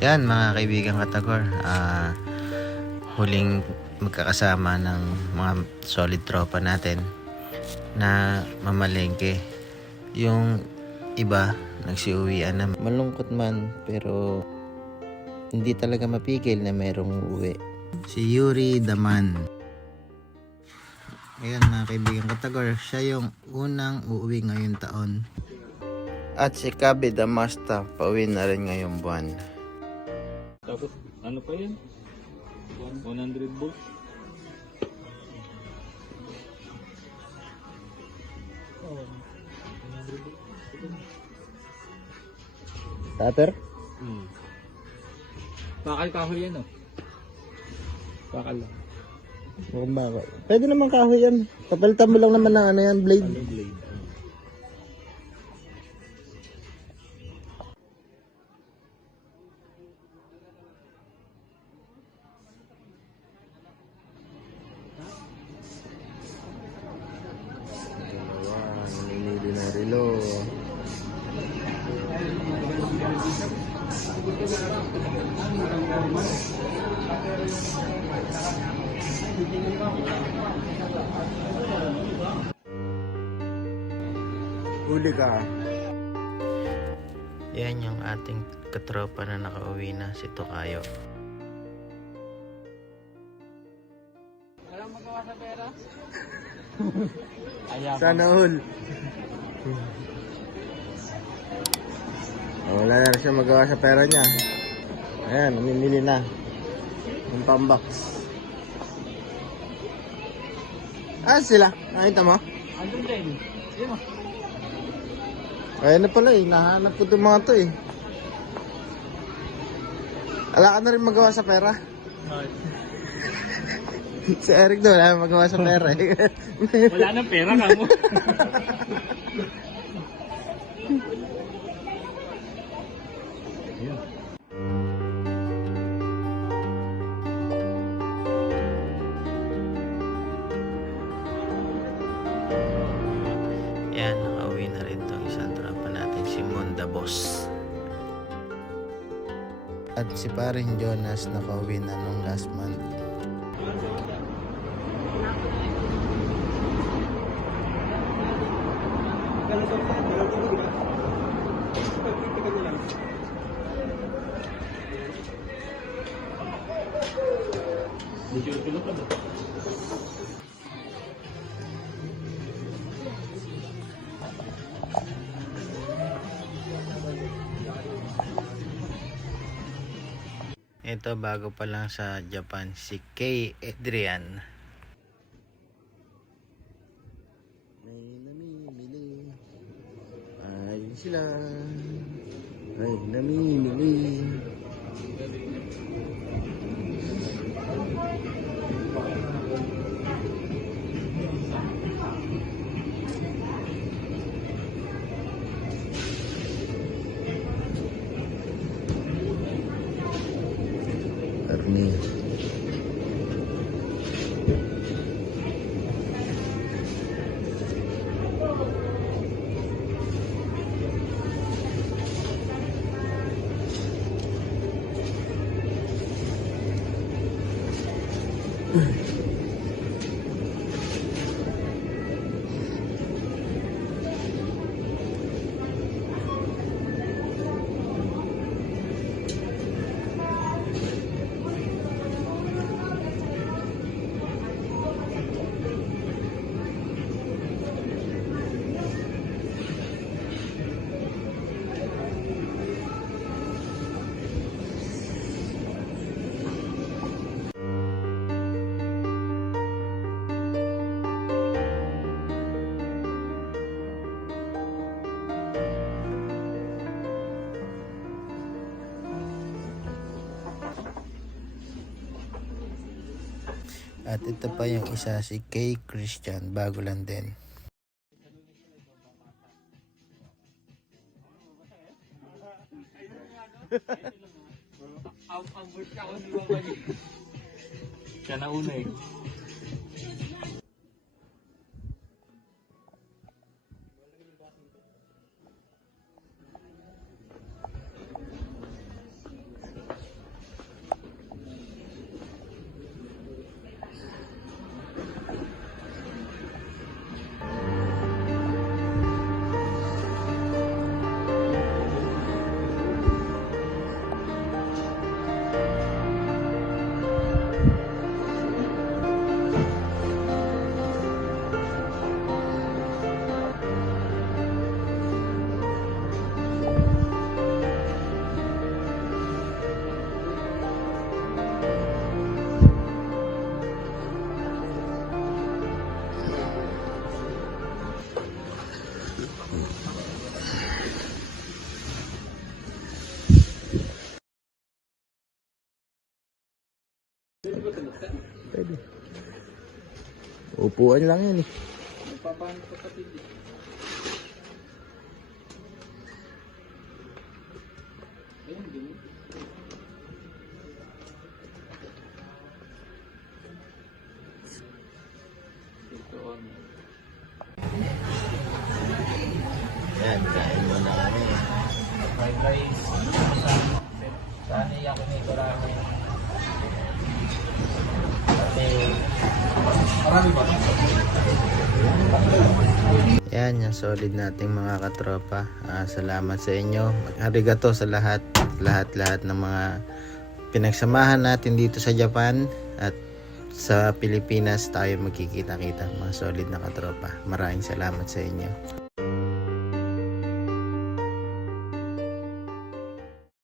Yan mga kaibigan Katagor, huling magkakasama ng mga solid tropa natin na mamalengke. Yung iba nagsiuwian na. Malungkot man pero hindi talaga mapigil na merong uuwi. Si Yuri Daman. Ayan mga kaibigan Katagor, siya yung unang uuwi ngayong taon. At si Kabe Damasta, pauwi na rin ngayong buwan. Tapos, ano pa yun? 100 volts? Oh, 100 volts. Starter? Bakal kahoy yan, oh. Bakal lang. Mukhang bakal. Pwede naman kahoy yan. Papalitan mo lang naman ng ano yan, blade. Ano blade? Namimili ng relo. Huli ka. Yan yung ating katropa na nakauwi na, si Tokayo. Walang magawa sa pera? Ayaw. Sana all. Wala na siya magawa sa pera niya. Ayan, namimili na ng pambox. Sila? Nakita mo? Andun din. Yun, oh. Ayan na pala eh, nahanap ko itong mga to eh. Wala ka na rin magawa sa pera. Si Eric doon, wala magawa sa pera eh. Wala nang pera ka mo. Yan, nakauwi na rin itong isang tropa natin, si Monda Boss. At si paring Jonas nakauwi na nung last month. Ito bago pa lang sa Japan, si Kay Adrian. May namimili. Ay sila. Ay namimili. Karni. At ito pa yung isa, si Kay Christian, bago lang din. Siya na una eh. Upuan lang yan eh. Nagpapahanap kapatid eh. Ayun, din. Ito on. Yan, kain mo na kami. Fried rice. Saan iyak ko nito ramen? Marami ba? Yan, yung solid nating mga katropa. Salamat sa inyo. Arigato sa lahat ng mga pinagsamahan natin dito sa Japan at sa Pilipinas tayo magkikita-kita, mga solid na katropa. Maraming salamat sa inyo.